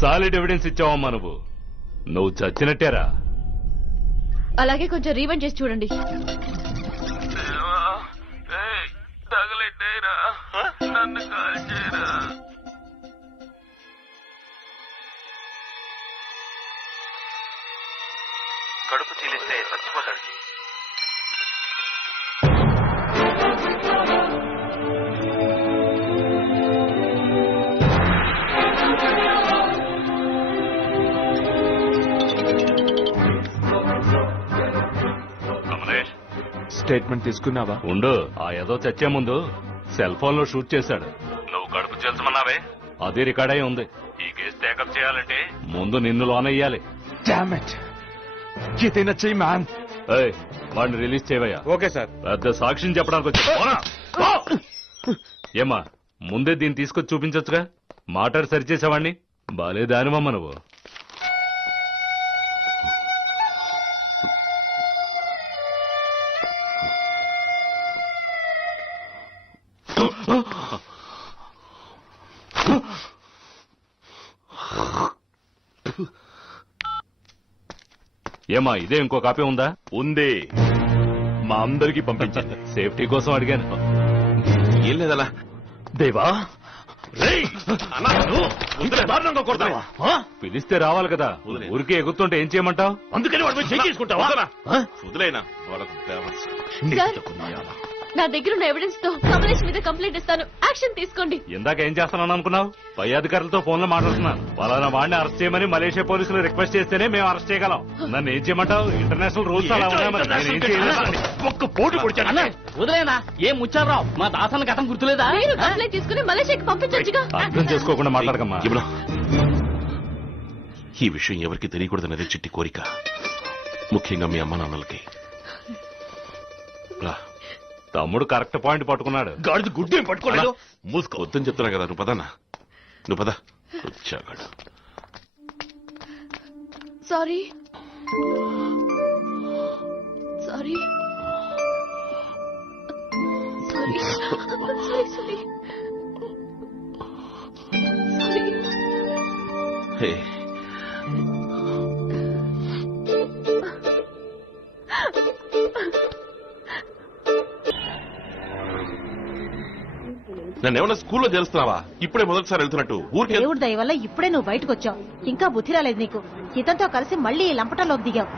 Solid evidence ఇచ్చావమ్మా నువ్వు చచ్చినట్టేరా. అలాగే కొంచెం రీవైండ్ చేసి చూడండి. కడుపు చీలిస్తే చచ్చిపోతాడు. స్టేట్మెంట్ తీసుకున్నావా? ఉండు, ఆ ఏదో చచ్చే ముందు సెల్ ఫోన్ లో షూట్ చేశాడు. నువ్వు కడుపు చేల్చమన్నావే, అది రికార్డ్ అయి ఉంది. ఈ కేసు టేకప్ చేయాలంటే ముందు నిన్ను లోనయ్యాలి. ఏదైనా చెయ్యి మ్యాన్. వాడిని రిలీజ్ చేయవయ్యా. Okay sir. పెద్ద సాక్ష్యం చెప్పడానికి వచ్చా? ఏమా ముందే దీన్ని తీసుకొచ్చి చూపించొచ్చుగా. మాట్లాడి సరిచేసావాణ్ణి. బాలే దానివమ్మ నువ్వు. ఏమా ఇదే ఇంకో కాపీ ఉందా? ఉంది, మా అందరికి పంపించండి. సేఫ్టీ కోసం అడిగాను. ఏం లేదలా. దేవా దారుణంగా కొడతావా? పిలిస్తే రావాలి కదా. ఊరికే ఎగుతుంటే ఏం చేయమంటావు? అందుకని వాడు చేసుకుంటావా? వదిలేనా వాళ్ళకు నా దగ్గర ఉన్న ఎవిడెన్స్ తో కమలేష్ మీద కంప్లైంట్ ఇస్తాను. యాక్షన్ తీసుకోండి. ఇందాక ఏం చేస్తానని అనుకున్నావు? పై అధికారులతో ఫోన్ లో మాట్లాడుతున్నాను. పలానా వాడిని అరెస్ట్ చేయమని మలేషియా పోలీసులు రిక్వెస్ట్ చేస్తేనే మేము అరెస్ట్ చేయగలం. నన్ను ఏం చేయమంటావు? ఇంటర్నేషనల్ రూల్స్ అలా ఉన్నాయి. ఒక్క పోటు పొడిచాను. వదిలేనా? ఏం ముచ్చారావు? మా దాసన్న గతం గుర్తులేదా? మీరు కంప్లైంట్ తీసుకుని మలేషియాకి పంపించొచ్చుగా. అర్థం చేసుకోకుండా మాట్లాడకమ్మా. ఈ విషయం ఎవరికి తెలియకూడదనేది చిట్టి కోరిక, ముఖ్యంగా మీ అమ్మ నాన్నలకి. తమ్ముడు కరెక్ట్ పాయింట్ పట్టుకున్నాడు. గాడిద గుడ్డే పట్టుకోలేదు. మూసుకో వద్దని చెప్తున్నా కదా. నువ్వు పదన్నా, నువ్వు పద. వచ్చాగాడు. Sorry sorry sorry sorry sorry hey, నన్నేమన్నా స్కూల్లో చేస్తున్నావా? ఇప్పుడే మొదటిసారి వెళ్తున్నట్టు ఊరికే. దేవుడి దయ వల్ల ఇప్పుడే నువ్వు బయటకు వచ్చావు. ఇంకా బుద్ధి రాలేదు నీకు. ఇతనితో కలిసి మళ్ళీ లంపటంలోకి దిగావు.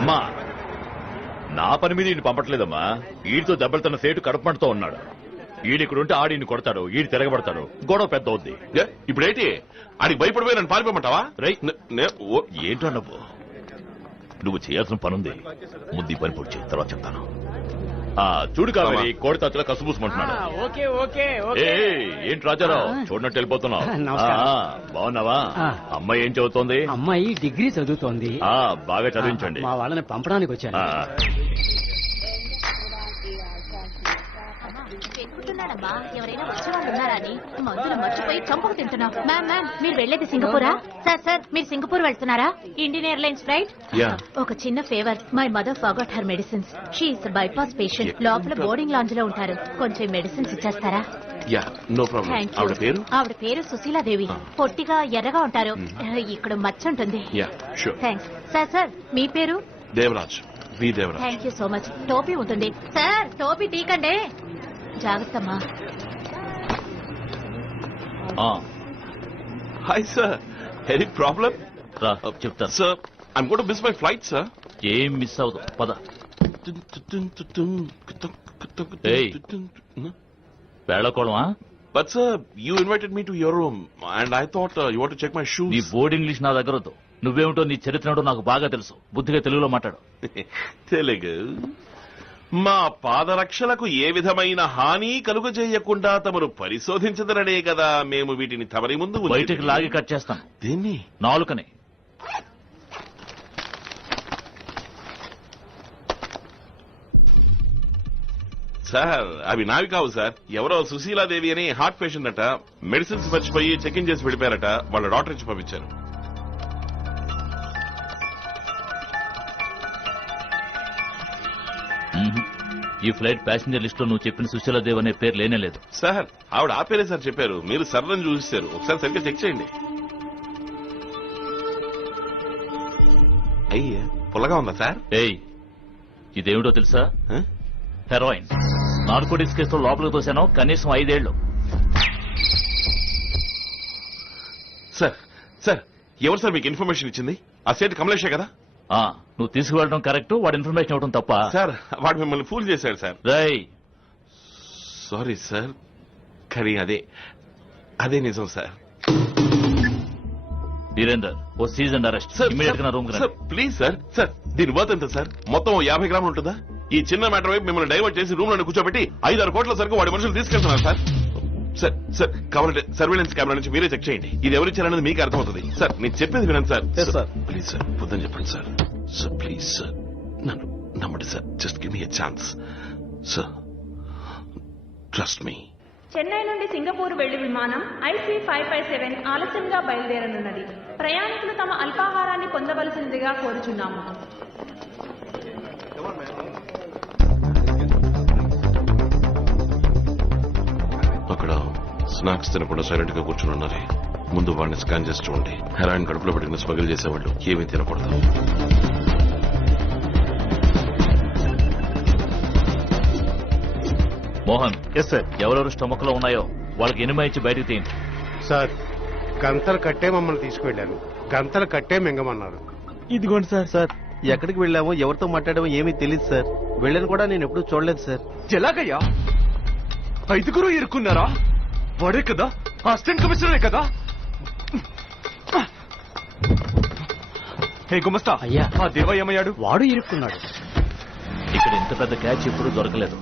అమ్మా, నా పని మీద ఈయన పంపట్లేదమ్మా. ఈడితో దెబ్బలుతున్న సేటు కడుపుమంటతో ఉన్నాడు. ఈడిక్కడుంటే ఆడిని కొడతాడు, ఈడు తిరగబడతాడు, గొడవ పెద్ద అవుద్ది. ఇప్పుడేంటి ఆడికి భయపడిపోయి నన్ను పారిపోమంటావా? ఏంటో నువ్వు చేయాల్సిన పనుంది. ముందు ఈ పని పూర్తి చేయి, తర్వాత చెప్తాను. చూడు కావేరి, కోడి తచ్చులా కసుబూసుకుంటున్నాడు. ఏంటి రాజారావు చూడనట్టు వెళ్ళిపోతున్నావు? బాగున్నావా? అమ్మాయి ఏం చదువుతోంది? అమ్మాయి డిగ్రీ చదువుతోంది. బాగా చదివించండి. మా వాళ్ళని పంపడానికి వచ్చాను. ఎవరైనా వచ్చే వాళ్ళు ఉన్నారా అని మందులు మర్చిపోయి చంపకు తింటున్నావు. మ్యామ్ మ్యామ్, మీరు వెళ్లేది సింగపూరా? సార్ సార్, మీరు సింగపూర్ వెళ్తున్నారా? Indian airlines flight. ఒక చిన్న favour, my mother forgot her medicines. She is bypass patient. లోపల బోర్డింగ్ లాంజ్ లో ఉంటారు. కొంచెం మెడిసిన్స్ ఇచ్చేస్తారా? ఆవిడ పేరు సుశీలాదేవి. పొట్టిగా ఎర్రగా ఉంటారు. ఇక్కడ మచ్చ ఉంటుంది. థ్యాంక్స్. సార్ సార్, మీ పేరు? Devraj. Thank you so much. టోపీ ఉంటుంది సార్, టోపీ తీకండి. జాగ్రత్తమ్మా. Hi sir, any problem? చెప్తా sir. I'm going to miss my flight sir. ఏం మిస్ అవ్వదు, పద. వేళకోళమా? But sir, you invited me to your room and I thought you want to check my shoes. నీ board English నా దగ్గర వద్దు. నువ్వేమిటో నీ చరిత్ర నాకు బాగా తెలుసు. బుద్ధిగా తెలుగులో మాట్లాడు. తెలుగు. మా పాదరక్షలకు ఏ విధమైన హాని కలుగజేయకుండా తమరు పరిశోధించదరనే కదా మేము వీటిని తమరి ముందు బయటకు లాగి కట్ చేస్తాను. దీన్ని నాలుకని. సార్ అవి నావి కావు సార్. ఎవరో సుశీలాదేవి అని హార్ట్ పేషెంట్ అట, మెడిసిన్స్ మర్చిపోయి చెక్ ఇన్ చేసి వెళ్ళిపోయారట. వాళ్ళ డాక్టర్ ఇచ్చి పంపించారు. ఈ ఫ్లైట్ ప్యాసింజర్ లిస్ట్ లో నువ్వు చెప్పిన సుశీలాదేవి అనే పేరు లేనే లేదు. సార్ ఆవిడ ఆ పేరే సార్ చెప్పారు. మీరు సర్రని చూసారు, ఒకసారి సరిగ్గా చెక్ చేయండి. అయ్యే పుల్లగా ఉందా సార్? ఏయ్, ఇదేమిటో తెలుసా? హెరాయిన్. నార్కోటిక్స్ కేసులో లోపలికి తోసాను, కనీసం 5 ఏళ్లు. సార్ సార్ ఎవరు సార్ మీకు ఇన్ఫర్మేషన్ ఇచ్చింది? ఆ సేట్ కమలేషే కదా? నువ్వు తీసుకువెళ్ళడం కరెక్ట్, వాడు ఇన్ఫర్మేషన్ ఇవ్వడం తప్ప. సార్ వాడు మిమ్మల్ని ఫూల్ చేశాడు సార్. రై, సారీ సార్, కానీ అదే నిజం సార్. వీరేందర్, ఓ సీజన్ అరెస్ట్. ఇమీడియట్ గా నా room sir please sir. Sir దీని వర్త్ ఎంత సార్? మొత్తం 50 గ్రాములు ఉంటుందా? ఈ చిన్న మ్యాటర్ వైపు మిమ్మల్ని డైవర్ట్ చేసి రూమ్ లో కూర్చోబెట్టి 5-6 కోట్ల సరుకు వాడి మనుషులు తీసుకెళ్తున్నారు సార్. సార్ సార్ కావాలంటే సర్వేలెన్స్ కెమెరా నుంచి మీరే చెక్ చేయండి. ఇది ఎవరిచ్చారనేది మీకు అర్థమవుతుంది. సార్ నేను చెప్పేది వినండి సార్. ప్లీజ్ సార్ పొద్దున చెప్పండి సార్. సార్ ప్లీజ్ సార్, నన్ను నమ్మండి sir. Just give me a chance sir. Trust me. Chennai నుండి సింగపూర్ వెళ్లి విమానం IC557 ఆలస్యంగా బయలుదేరనున్నది. ప్రయాణికులు తమ అల్పాహారాన్ని పొందవలసిందిగా కోరుచున్నాము. అక్కడ స్నాక్స్ తినకుండా సైలెంట్ గా కూర్చుని ఉన్నారే, ముందు వాడిని స్కాన్ చేసి చూడండి. హెరాయిన్ కడుపులో పెట్టుకుని స్మగిల్ చేసేవాళ్ళు ఏమీ తినకూడదు. మోహన్. Yes sir. ఎవరెవరు స్టమక్ లో ఉన్నాయో వాళ్ళకి ఎనిమిది ఇచ్చి బయటకు తీయండి. సార్ గంతలు కట్టే మమ్మల్ని తీసుకువెళ్లారు, గంతలు కట్టే మింగమన్నారు. ఇదిగోండి సార్. సార్ ఎక్కడికి వెళ్ళామో ఎవరితో మాట్లాడామో ఏమీ తెలియదు సార్. వెళ్ళని కూడా నేను ఎప్పుడూ చూడలేదు సార్. ఎలాగయ్యా? 5 ఇరుక్కున్నారా? వాడే కదా, అసిస్టెంట్ కమిషనరే కదా? హే గుమస్తా, అయ్యా, ఆ దేవ ఏమయ్యాడు? వాడు ఇరుక్కున్నాడు. ఇక్కడ ఇంత పెద్ద క్యాచ్ ఎప్పుడు దొరకలేదు.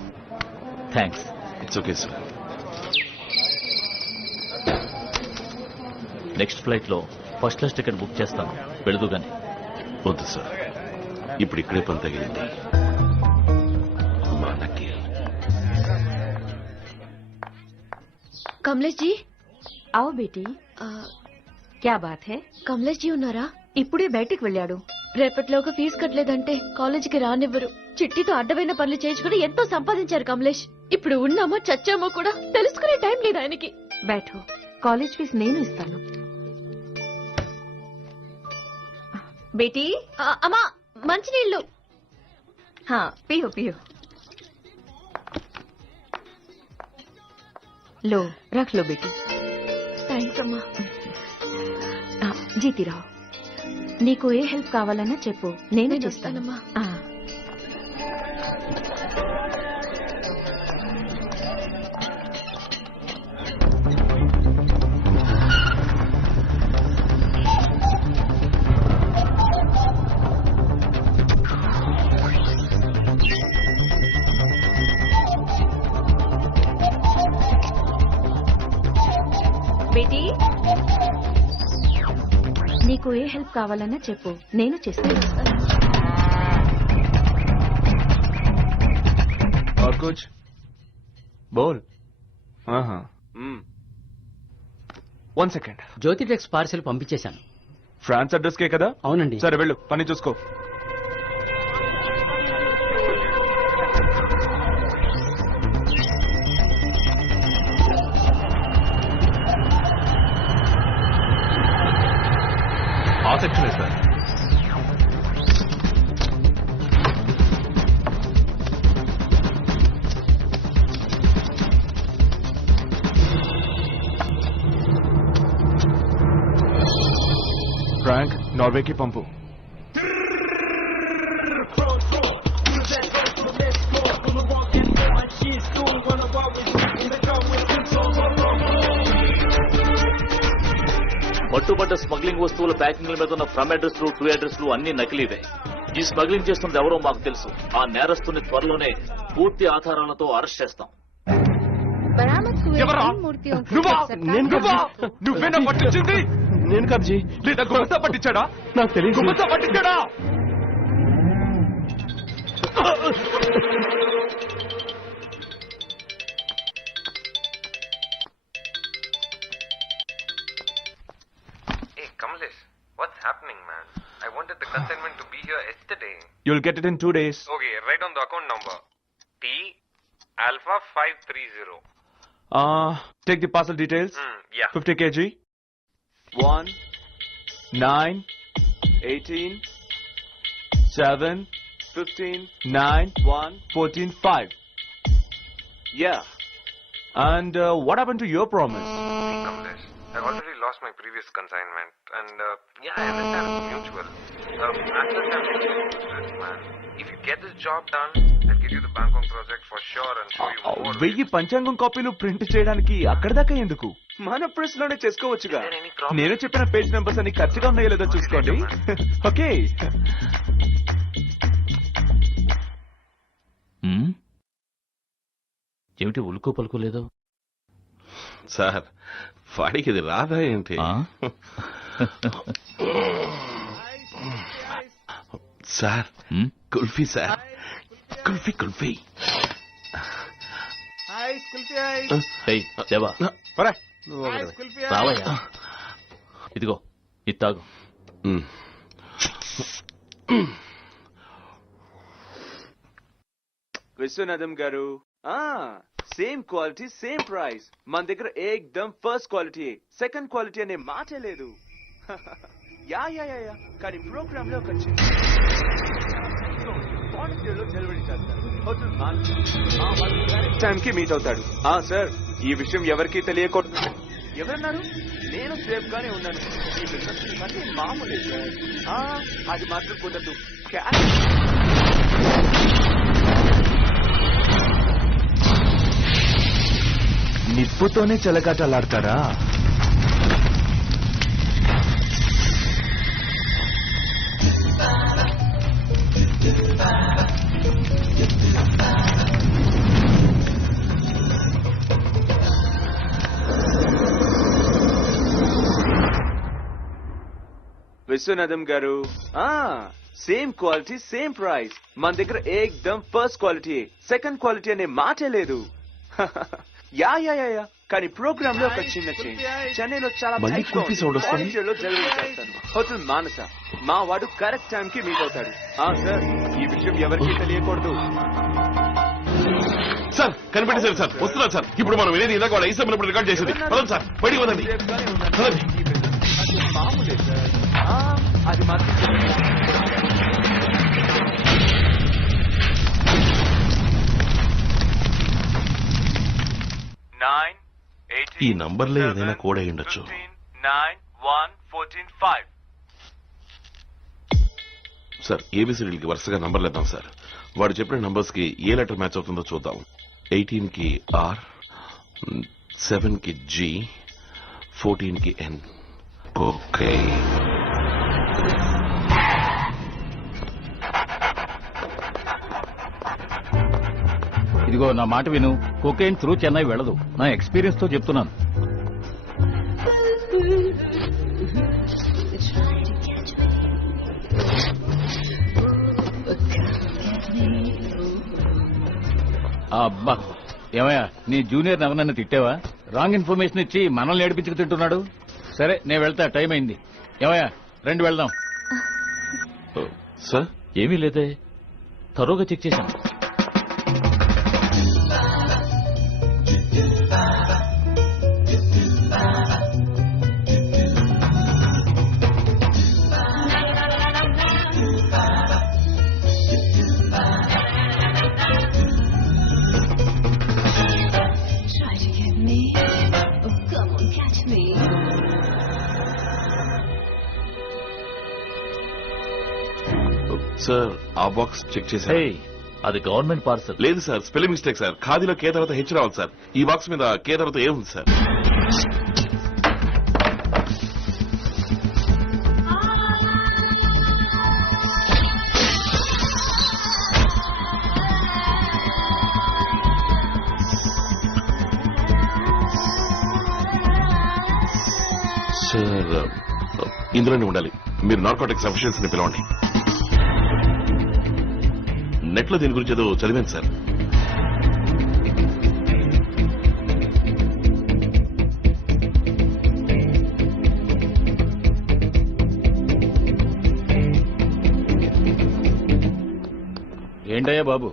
Thanks. It's okay sir. Next flight లో ఫస్ట్ క్లాస్ టికెట్ బుక్ చేస్తాను, వెళదు గాని. వద్దు సార్, ఇప్పుడు ఇక్కడే పని తగిలింది. మా నక్కి. కమలేష్ జీ, आओ बेटी. क्या बात है? కమలేష్ జీ ఉన్నారా? ఇప్పుడే బయటికి వెళ్ళాడు. రేపటిలోగా ఫీజు కట్టలేదంటే కాలేజీకి రానివ్వరు. చిట్టితో అడ్డమైన పనులు చేయించుకుని ఎంతో సంపాదించారు కమలేష్. ఇప్పుడు ఉన్నామో చచ్చామో కూడా తెలుసుకునే టైం లేదు ఆయనకి. బయట కాలేజ్ ఫీజు నేను ఇస్తాను. బేటీ. అమ్మా మంచినీళ్ళు. పియో పియో. लो रख लो बेटी. థ్యాంక్స్ అమ్మా. జీతిరావు, నీకు ఏ హెల్ప్ కావాలన్నా చెప్పు, నేను చేస్తానమ్మా. బేటీ, నీకు ఏ హెల్ప్ కావాలన్నా చెప్పు, నేను చేస్తాను. और कुछ बोल. 1 సెకండ్. జ్యోతి టెక్స్ పార్సెల్ పంపించేశాను. ఫ్రాన్స్ అడ్రస్ కే కదా? అవునండి. సరే వెళ్ళు, పని చూసుకో. ఆ సెక్షన్ సార్. ఫ్రాంక్, నార్వేకి పంపు. పట్టుబడ్డ స్మగ్లింగ్ వస్తువుల ప్యాకింగ్ల మీద ఉన్న ఫ్రమ్ అడ్రస్లు, టు అడ్రస్లు అన్ని నకిలీవే. ఈ స్మగ్లింగ్ చేస్తున్నది ఎవరో మాకు తెలుసు. ఆ నేరస్తుని త్వరలోనే పూర్తి ఆధారాలతో అరెస్ట్ చేస్తాం. నువ్వేనా పట్టించింది? నేను కబ్జీ. లేదా గుమస్తా పట్టించాడా? నాకు తెలియదు. గుమస్తా పట్టించాడా? consignment to be here yesterday. You'll get it in 2 days. Okay, write on the account number. T Alpha 530. Take the parcel details. Yeah. 50 kg. 1, 9, 18, 7, 15, 9, 1, 14, 5. Yeah. And what happened to your promise? See, Kamlesh, I already lost my previous consignment. And yeah, I understand it's mutual. Access and business, man. If you get this job done, I'll give you the Bangkok project for sure and show you more. 1000 పంచాంగం కాపీలు print చేయడానికి అక్కడ దాకా ఎందుకు? మన press లోనే చేసుకోవచ్చుగా. నేను చెప్పిన పేజ్ నెంబర్స్ అన్ని ఖర్చుగా ఉన్నాయో లేదో చూసుకోండి. ఓకే. ఏమిటి ఉలుకు పలుకోలేదు? సార్ వాడికి ఇది రాదా ఏంటి? Sir kulfi sir, kulfi kulfi. దేవా రావయ్యా, ఇదిగో ఇది తాగు. విశ్వనాథం గారు, సేమ్ క్వాలిటీ సేమ్ ప్రైస్. మన దగ్గర ఏకదమ్ ఫస్ట్ క్వాలిటీ, సెకండ్ క్వాలిటీ అనే మాటే లేదు. యా యా యా యా, కానీ ప్రోగ్రామ్ లో ఒక చిన్న డెలివరీ చేస్తారు. హోటల్ టైంకి మీట్ అవుతాడు. సార్, ఈ విషయం ఎవరికి తెలియకూడదు. ఎవరన్నారు? నేను సేఫ్ గానే ఉన్నాను. ఈ బిజినెస్ అంటే మామూలే సార్. అది మాత్రం కుదరదు. నిప్పుతోనే చెలగాటలాడతారా? విశ్వనాథం గారు, సేమ్ క్వాలిటీ సేమ్ ప్రైస్. మన దగ్గర ఏకదమ్ ఫస్ట్ క్వాలిటీ, సెకండ్ క్వాలిటీ అనే మాటే లేదు. యా యా యా యా, కానీ ప్రోగ్రామ్ లో ఒక చిన్న చేంజ్. చెన్నైలో చాలా డెలివరీ చేస్తాను. హోటల్ మానస. మా వాడు కరెక్ట్ టైం కి మీట్ అవుతాడు. సార్, ఈ విషయం ఎవరికి తెలియకూడదు. సార్ కనిపెట్టేశారు సార్, వస్తున్నారు సార్. ఇప్పుడు మనం వినేది ఇందాక వాడు ఐసమ్ రికార్డ్ చేసింది. పదండి సార్, బయటికి వదండి. మామూలే సార్, అది మాత్రం ఈ నంబర్లే ఏదైనా కోడ్ అయి ఉండొచ్చు. 9, 1, 14, 5. సార్, ఏబిసిడీలకి వరుసగా నంబర్లు ఇద్దాం సార్. వాడు చెప్పిన నంబర్స్ కి ఏ లెటర్ మ్యాచ్ అవుతుందో చూద్దాం. 18 కి ఆర్, 7 కి జి, 14 కి ఎన్. ఓకే. ఇదిగో నా మాట విను, కొకైన్ త్రూ చెన్నై వెళ్ళదు. నా ఎక్స్పీరియన్స్ తో చెప్తున్నాను. అబ్బా, ఏమయ్యా, నీ జూనియర్ ఎవరన్నా తిట్టావా? రాంగ్ ఇన్ఫర్మేషన్ ఇచ్చి మనల్ని ఏడిపించుకు తింటున్నాడు. సరే, నేను వెళ్తా, టైం అయింది. ఏమయ్యా, రండి వెళ్దాం. సార్, ఏమీ లేదే, తరోగా చెక్ చేశాను. సార్, ఆ బాక్స్ చెక్ చేశారు. అది గవర్నమెంట్ పార్సల్. లేదు సార్, స్పెల్లింగ్ మిస్టేక్ సార్. ఖాదీలో కే తర్వాత హెచ్ రావాలి సార్. ఈ బాక్స్ మీద కే తర్వాత ఏ ఉంది సార్. సార్, ఇందులోనే ఉండాలి. మీరు నార్కోటిక్స్ అఫిషియల్స్ ని పిలవండి. నెట్ లో దీని గురించి ఏదో చదివాను సార్. ఏంటయ్యా బాబు,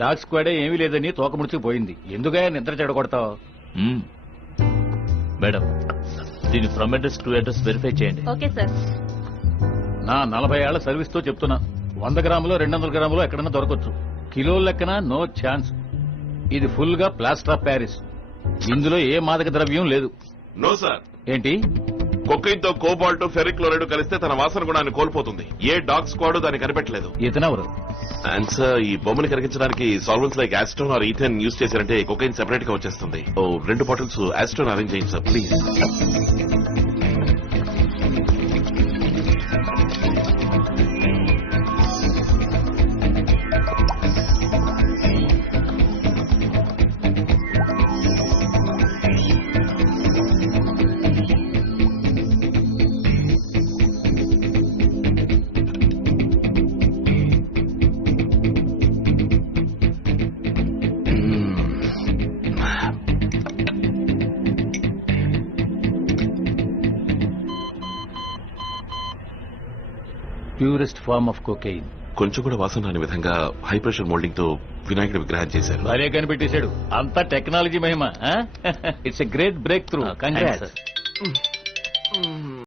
డాగ్ స్క్వాడే ఏమీ లేదని తోక ముడిచిపోయింది. ఎందుకయ్యా నిద్ర చెడగొడతావు? మేడం, దీని from address to address verify చేయండి. Okay sir. నా 40 ఏళ్ల సర్వీస్ తో చెప్తున్నా, 100 గ్రాములో 200 గ్రాములో ఎక్కడన్నా దొరకచ్చు. కిలోల లెక్కన నో ఛాన్స్. ఇది ఫుల్ గా ప్లాస్టర్ ఆఫ్ ప్యారిస్. ఇందులో ఏ మాదక ద్రవ్యం లేదు. No sir. ఏంటి? కొకైన్ తో కోబాల్ట్, ఫెరిక్ క్లోరైడ్ కలిస్తే తన వాసన గుణాన్ని కోల్పోతుంది. ఏ డాగ్ స్క్వాడ్ దాన్ని కనిపెట్టలేదు. ఇతనెవరు? ఆన్సర్, ఈ బొమ్మని కరిగించడానికి solvents like acetone or ethane use చేశారంటే కొకైన్ సెపరేట్ గా వచ్చేస్తుంది. 2 బాటిల్స్ ఆస్ట్రోన్ అరేంజ్ చేయండి sir please. Purest form of cocaine. కొంచెం కూడా వాసన రాని విధంగా హై ప్రెషర్ మోల్డింగ్ తో వినాయకుడి విగ్రహం చేశారు. భార్య కనిపెట్టేశాడు. అంతా technology Mahima. It's a great break through. Congrats.